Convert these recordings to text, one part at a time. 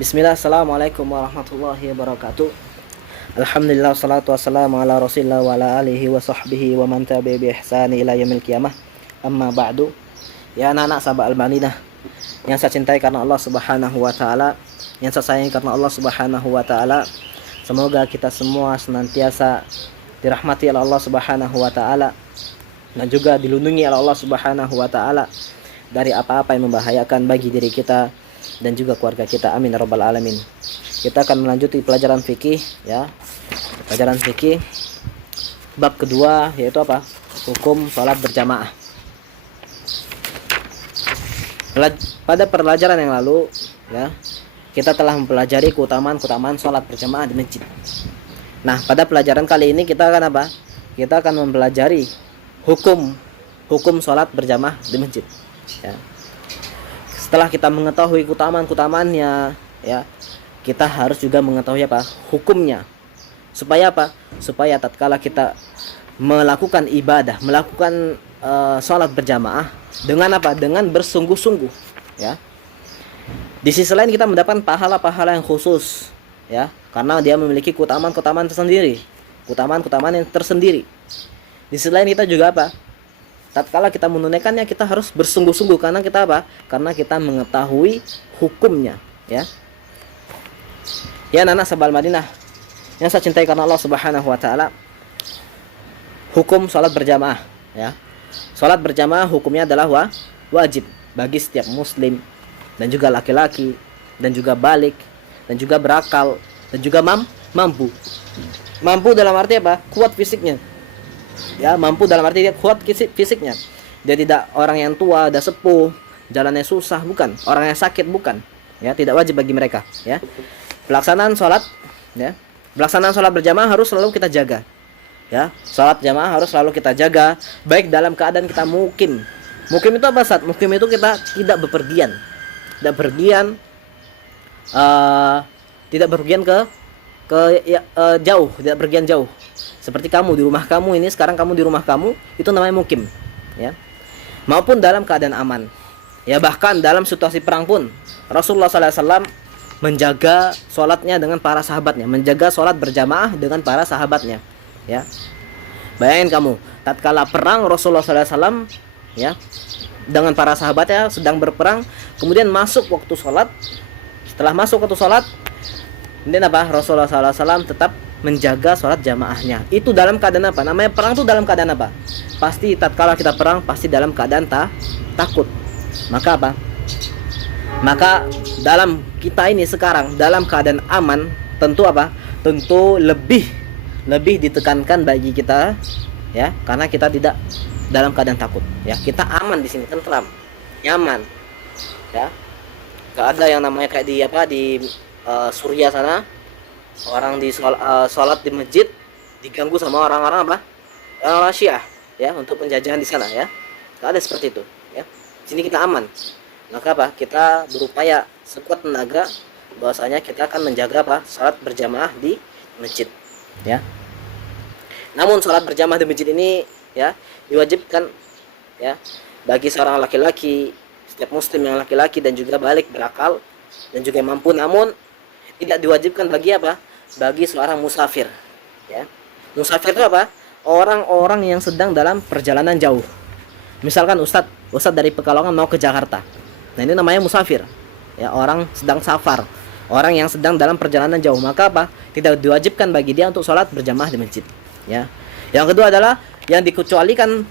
Bismillah, assalamualaikum warahmatullahi wabarakatuh. Alhamdulillah, salatu wassalamu ala rasulillah wa ala alihi wa sahbihi wa man tabi'i bi ihsani ila yaumil qiyamah. Amma ba'du. Ya anak-anak sahabat Al-Madinah yang saya cintai karena Allah Subhanahu wa taala, yang saya sayangi karena Allah Subhanahu wa taala. Semoga kita semua senantiasa dirahmati oleh Allah Subhanahu wa taala dan juga dilindungi oleh Allah Subhanahu wa taala dari apa-apa yang membahayakan bagi diri kita dan juga keluarga kita. Amin ya rabbal alamin. Kita akan melanjuti pelajaran fikih ya. Pelajaran fikih bab kedua, yaitu apa? Hukum sholat berjamaah. Pada pelajaran yang lalu ya, kita telah mempelajari keutamaan sholat berjamaah di masjid. Nah, pada pelajaran kali ini kita akan apa? Kita akan mempelajari hukum sholat berjamaah di masjid ya. Setelah kita mengetahui keutamaan-keutamaannya ya, kita harus juga mengetahui apa? Hukumnya. Supaya apa? Supaya tatkala kita melakukan ibadah, melakukan sholat berjamaah dengan apa? Dengan bersungguh-sungguh ya. Di sisi lain kita mendapatkan pahala-pahala yang khusus ya, karena dia memiliki keutamaan-keutamaan tersendiri, keutamaan-keutamaan yang tersendiri. Di sisi lain kita juga apa? Tatkala kita menunaikannya, kita harus bersungguh-sungguh karena kita apa? Karena kita mengetahui hukumnya ya. Ya anak-anak sahabat Madinah yang saya cintai karena Allah Subhanahu wa taala, hukum salat berjamaah ya. Salat berjamaah hukumnya adalah wajib bagi setiap muslim, dan juga laki-laki, dan juga balik, dan juga berakal, dan juga mampu. Mampu dalam arti apa? Kuat fisiknya. Ya, mampu dalam arti dia kuat fisiknya. Dia tidak orang yang tua, udah sepuh, jalannya susah, bukan. Orang yang sakit, bukan. Ya, tidak wajib bagi mereka, ya. Pelaksanaan sholat, ya. Pelaksanaan sholat berjamaah harus selalu kita jaga. Ya, sholat jamaah harus selalu kita jaga, baik dalam keadaan kita mukim. Mukim itu apa, Ustaz? Mukim itu kita tidak bepergian. Tidak berpergian tidak berpergian jauh, tidak berpergian jauh. Seperti kamu di rumah kamu ini, sekarang kamu di rumah kamu, itu namanya mukim ya. Maupun dalam keadaan aman ya, bahkan dalam situasi perang pun Rasulullah SAW menjaga sholatnya dengan para sahabatnya, menjaga sholat berjamaah dengan para sahabatnya ya. Bayangin kamu, tatkala perang Rasulullah SAW ya, dengan para sahabatnya sedang berperang, kemudian masuk waktu sholat. Setelah masuk waktu sholat, kemudian apa? Rasulullah SAW tetap menjaga sholat jamaahnya. Itu dalam keadaan apa? Namanya perang itu dalam keadaan apa? Pasti tatkala kita perang, pasti dalam keadaan takut. Maka apa? Maka dalam kita ini sekarang dalam keadaan aman, tentu apa? Tentu lebih ditekankan bagi kita ya, karena kita tidak dalam keadaan takut ya. Kita aman di sini, tentram, nyaman ya. Gak ada yang namanya kayak di Suriah sana, orang di sholat di masjid diganggu sama orang-orang apa? Orang Syiah ya, untuk penjajahan di sana ya. Gak ada seperti itu ya. Sini kita aman. Maka apa? Kita berupaya sekuat tenaga bahwasanya kita akan menjaga apa? Sholat berjamaah di masjid ya. Namun sholat berjamaah di masjid ini ya diwajibkan ya bagi seorang laki-laki, setiap muslim yang laki-laki dan juga balik, berakal, dan juga mampu. Namun tidak diwajibkan bagi apa? Bagi seorang musafir ya. Musafir itu apa? Orang-orang yang sedang dalam perjalanan jauh. Misalkan Ustadz dari Pekalongan mau ke Jakarta. Nah, ini namanya musafir ya, orang sedang safar, orang yang sedang dalam perjalanan jauh. Maka apa? Tidak diwajibkan bagi dia untuk sholat berjamaah di masjid ya. Yang kedua adalah yang dikecualikan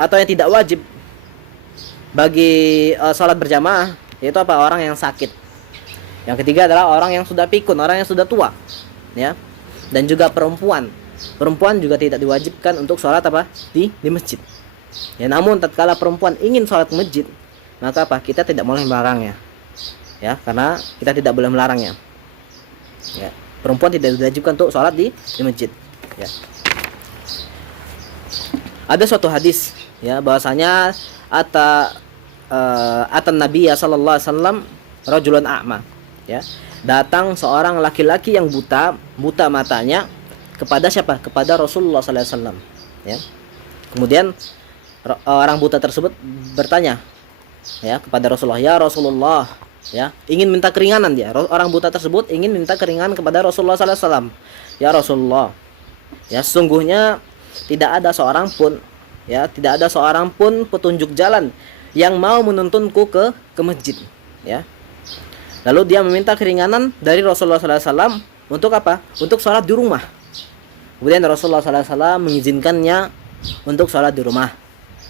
atau yang tidak wajib bagi sholat berjamaah, yaitu apa? Orang yang sakit. Yang ketiga adalah orang yang sudah pikun, orang yang sudah tua ya. Dan juga perempuan juga tidak diwajibkan untuk sholat apa? Di masjid ya. Namun tatkala perempuan ingin sholat ke masjid, maka apa? Kita tidak boleh melarangnya ya, karena kita tidak boleh melarangnya ya. Perempuan tidak diwajibkan untuk sholat di masjid ya. Ada suatu hadis ya, bahwasanya atan Nabi sallallahu alaihi wasallam rajulun a'ma ya. Datang seorang laki-laki yang buta matanya kepada siapa? Kepada Rasulullah sallallahu alaihi wasallam ya. Kemudian orang buta tersebut bertanya ya kepada Rasulullah, "Ya Rasulullah, Ya, ingin minta keringanan dia. Orang buta tersebut ingin minta keringanan kepada Rasulullah sallallahu alaihi wasallam. Ya Rasulullah, ya sungguhnya tidak ada seorang pun, ya tidak ada seorang pun petunjuk jalan yang mau menuntunku ke masjid, ya. Lalu dia meminta keringanan dari Rasulullah sallallahu alaihi wasallam untuk apa? Untuk sholat di rumah. Kemudian Rasulullah sallallahu alaihi wasallam mengizinkannya untuk sholat di rumah.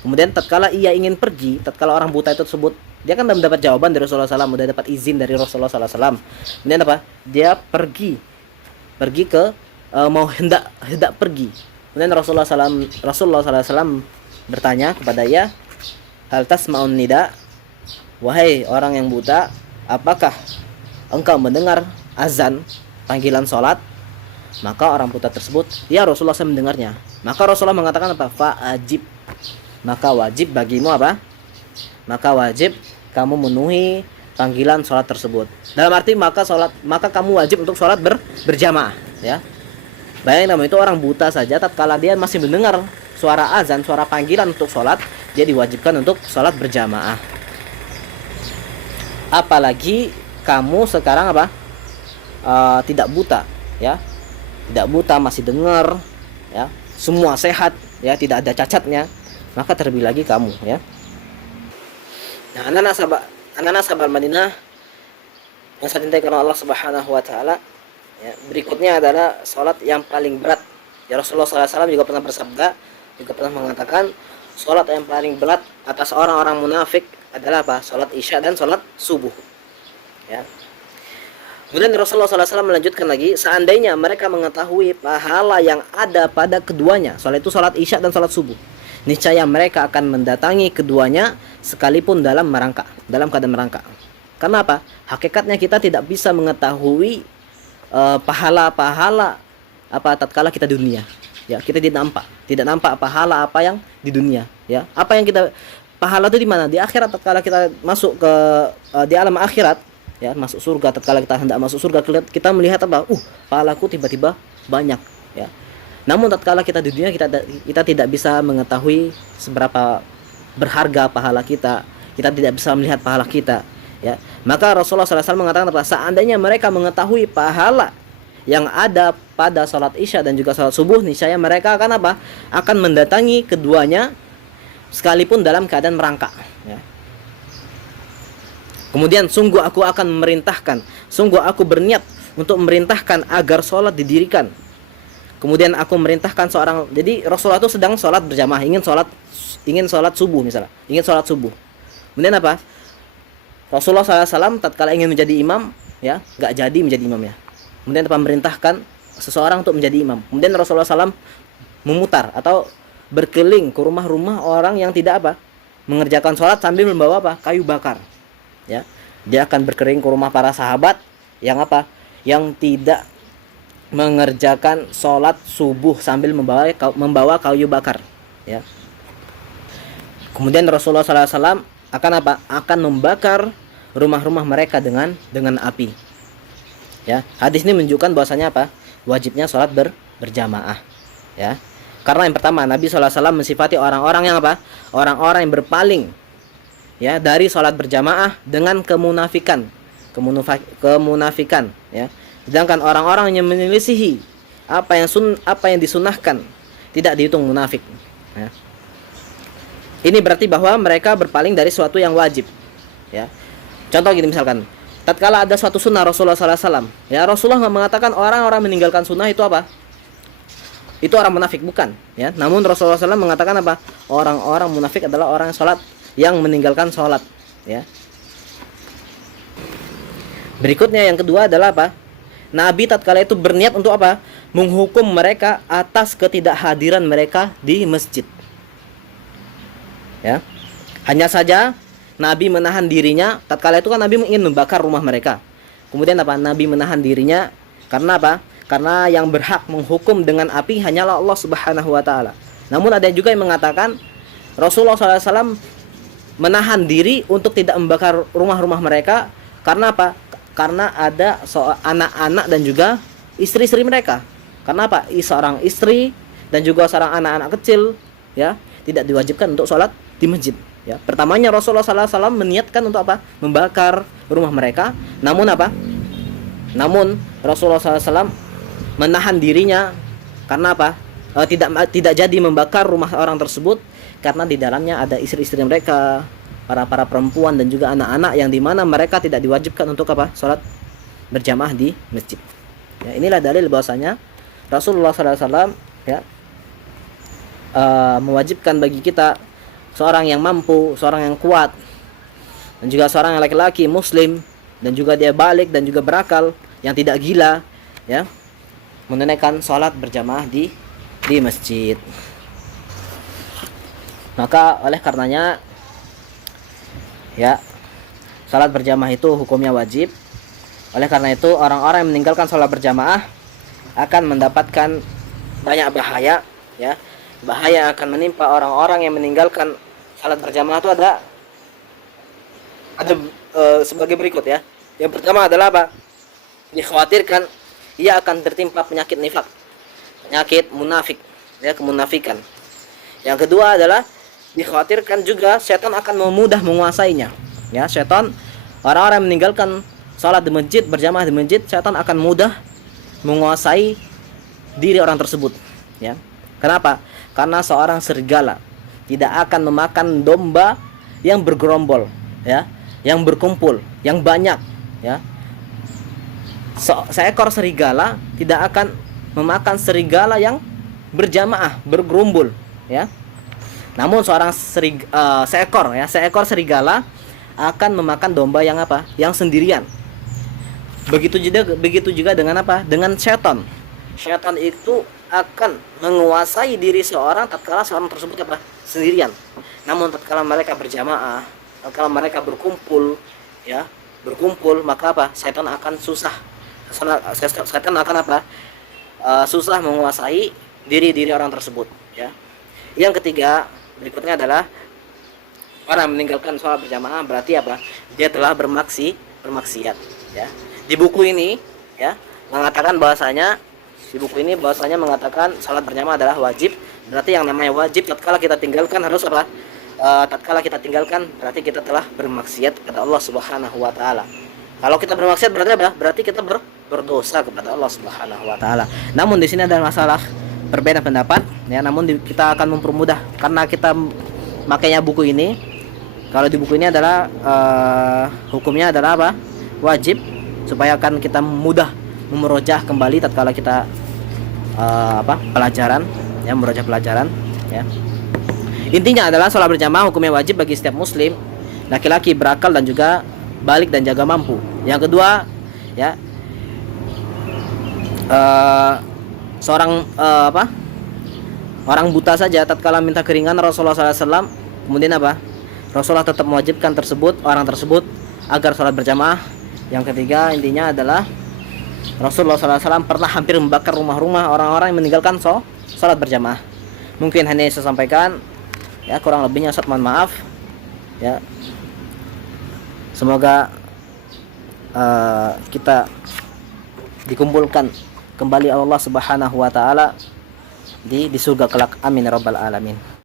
Kemudian tatkala ia ingin pergi, tatkala orang buta itu tersebut, dia kan sudah mendapat jawaban dari Rasulullah SAW, sudah dapat izin dari Rasulullah SAW. Kemudian apa? Dia pergi ke mau hendak pergi. Kemudian Rasulullah SAW bertanya kepada ia, hal tasma'un nida, wahai orang yang buta, apakah engkau mendengar azan panggilan sholat? Maka orang buta tersebut, ya Rasulullah saya mendengarnya. Maka Rasulullah mengatakan apa? Fa'ajib, maka wajib bagimu apa? Maka wajib kamu memenuhi panggilan sholat tersebut. Dalam arti maka kamu wajib untuk sholat berjamaah, ya. Bayangin kamu itu orang buta saja, tatkala dia masih mendengar suara azan, suara panggilan untuk sholat, dia diwajibkan untuk sholat berjamaah. Apalagi kamu sekarang apa? Tidak buta, ya. Tidak buta, masih dengar, ya. Semua sehat, ya, tidak ada cacatnya. Maka terlebih lagi kamu, ya. Nah, anak-anak sahabat Madinah yang saya cintai karena Allah Subhanahu wa taala, ya, berikutnya adalah salat yang paling berat. Ya, Rasulullah SAW juga pernah bersabda, juga pernah mengatakan salat yang paling berat atas orang-orang munafik adalah apa? Salat Isya dan salat subuh. Ya. Kemudian Rasulullah SAW melanjutkan lagi, seandainya mereka mengetahui pahala yang ada pada keduanya, salat itu salat Isya dan salat subuh, niscaya mereka akan mendatangi keduanya sekalipun dalam keadaan merangkak. Kenapa? Hakikatnya kita tidak bisa mengetahui pahala-pahala apa tatkala kita di dunia. Ya, kita tidak nampak pahala apa yang di dunia, ya. Apa yang kita pahala itu di mana? Di akhirat, tatkala kita masuk ke di alam akhirat, ya, masuk surga, tatkala kita hendak masuk surga, kita melihat apa? Pahalaku tiba-tiba banyak, ya. Namun tatkala kita di dunia, kita tidak bisa mengetahui seberapa berharga pahala kita tidak bisa melihat pahala kita, ya. Maka Rasulullah SAW mengatakan apa? Seandainya mereka mengetahui pahala yang ada pada salat Isya dan juga salat subuh, niscaya mereka akan apa? Akan mendatangi keduanya sekalipun dalam keadaan merangkak, ya. Kemudian sungguh aku berniat untuk memerintahkan agar salat didirikan. Kemudian aku merintahkan seorang, jadi Rasulullah itu sedang sholat berjamaah, ingin sholat subuh misalnya, ingin sholat subuh. Kemudian apa? Rasulullah SAW tatkala ingin menjadi imam, ya, nggak jadi menjadi imamnya. Kemudian apa? Merintahkan seseorang untuk menjadi imam. Kemudian Rasulullah SAW memutar atau berkeliling ke rumah-rumah orang yang tidak apa? Mengerjakan sholat sambil membawa apa? Kayu bakar. Ya, dia akan berkeliling ke rumah para sahabat yang apa? Yang tidak mengerjakan sholat subuh sambil membawa kayu bakar, ya. Kemudian Rasulullah SAW akan apa? Akan membakar rumah-rumah mereka dengan api, ya. Hadis ini menunjukkan bahwasanya apa? Wajibnya sholat berjamaah, ya. Karena yang pertama, Nabi SAW mensifati orang-orang yang apa? Orang-orang yang berpaling, ya, dari sholat berjamaah dengan kemunafikan, ya. Sedangkan orang-orang yang menyelisihi apa yang disunahkan tidak dihitung munafik, ya. Ini berarti bahwa mereka berpaling dari suatu yang wajib, ya. Contoh gini misalkan, tatkala ada suatu sunnah Rasulullah SAW, ya, Rasulullah nggak mengatakan orang-orang meninggalkan sunnah itu apa? Itu orang munafik, bukan, ya. Namun Rasulullah SAW mengatakan apa? Orang-orang munafik adalah orang yang meninggalkan sholat, ya. Berikutnya yang kedua adalah apa? Nabi tatkala itu berniat untuk apa? Menghukum mereka atas ketidakhadiran mereka di masjid, ya. Hanya saja Nabi menahan dirinya. Tatkala itu kan Nabi ingin membakar rumah mereka. Kemudian apa? Nabi menahan dirinya karena apa? Karena yang berhak menghukum dengan api hanyalah Allah Subhanahu wa taala. Namun ada juga yang mengatakan Rasulullah SAW menahan diri untuk tidak membakar rumah-rumah mereka karena apa? Karena ada anak-anak dan juga istri-istri mereka. Karena apa? Seorang istri dan juga seorang anak-anak kecil, ya, tidak diwajibkan untuk sholat di masjid, Ya, pertamanya Rasulullah SAW meniatkan untuk apa? Membakar rumah mereka. Namun apa? Namun Rasulullah SAW menahan dirinya karena apa? Tidak jadi membakar rumah orang tersebut karena di dalamnya ada istri-istri mereka, para perempuan dan juga anak-anak yang dimana mereka tidak diwajibkan untuk apa? Sholat berjamaah di masjid. Ya, inilah dalil bahwasanya Rasulullah SAW ya mewajibkan bagi kita seorang yang mampu, seorang yang kuat, dan juga seorang yang laki-laki muslim dan juga dia balik dan juga berakal, yang tidak gila, ya, menunaikan sholat berjamaah di masjid. Maka oleh karenanya ya, sholat berjamaah itu hukumnya wajib. Oleh karena itu orang-orang yang meninggalkan sholat berjamaah akan mendapatkan banyak bahaya, ya. Bahaya akan menimpa orang-orang yang meninggalkan salat berjamaah itu ada sebagai berikut ya. Yang pertama adalah apa? Dikhawatirkan ia akan tertimpa penyakit nifak, penyakit munafik, ya, kemunafikan. Yang kedua adalah dikhawatirkan juga setan akan mudah menguasainya. Ya, setan, orang-orang yang meninggalkan salat di masjid, berjamaah di masjid, setan akan mudah menguasai diri orang tersebut, ya. Kenapa? Karena seorang serigala tidak akan memakan domba yang bergerombol, ya, yang berkumpul, yang banyak, ya. Seekor serigala tidak akan memakan serigala yang berjamaah, bergerumbul, ya. Namun seekor serigala akan memakan domba yang apa? Yang sendirian. Begitu juga dengan apa? Dengan setan. Setan itu akan menguasai diri seorang tatkala seorang tersebut apa? Sendirian. Namun tatkala mereka berjamaah, tatkala mereka berkumpul, ya, maka apa? Setan akan susah. Setan akan apa? Susah menguasai diri orang tersebut, ya. Yang ketiga, berikutnya adalah orang meninggalkan sholat berjamaah berarti apa? Dia telah bermaksiat, ya. Di buku ini, ya, mengatakan bahwasanya mengatakan salat berjamaah adalah wajib. Berarti yang namanya wajib tatkala kita tinggalkan harus apa? Tatkala kita tinggalkan berarti kita telah bermaksiat kepada Allah Subhanahu wa taala. Kalau kita bermaksiat berarti apa? Berarti kita berdosa kepada Allah Subhanahu wa taala. Namun di sini ada masalah perbedaan pendapat, ya. Namun kita akan mempermudah karena kita makanya buku ini. Kalau di buku ini adalah hukumnya adalah apa? Wajib, supaya akan kita mudah memerojah kembali tatkala kita pelajaran, ya, merojah pelajaran, ya. Intinya adalah sholat berjamaah hukumnya wajib bagi setiap muslim, laki-laki berakal dan juga balik dan jaga mampu. Yang kedua, ya, orang buta saja tatkala minta keringan Rasulullah SAW, kemudian apa? Rasulullah tetap mewajibkan orang tersebut agar sholat berjamaah. Yang ketiga, intinya adalah Rasulullah SAW pernah hampir membakar rumah-rumah orang-orang yang meninggalkan sholat berjamaah. Mungkin hanya saya sampaikan, ya, kurang lebihnya Ustaz mohon maaf, ya. Semoga kita dikumpulkan kembali Allah Subhanahu wa taala di surga kelak. Amin ya rabbal alamin.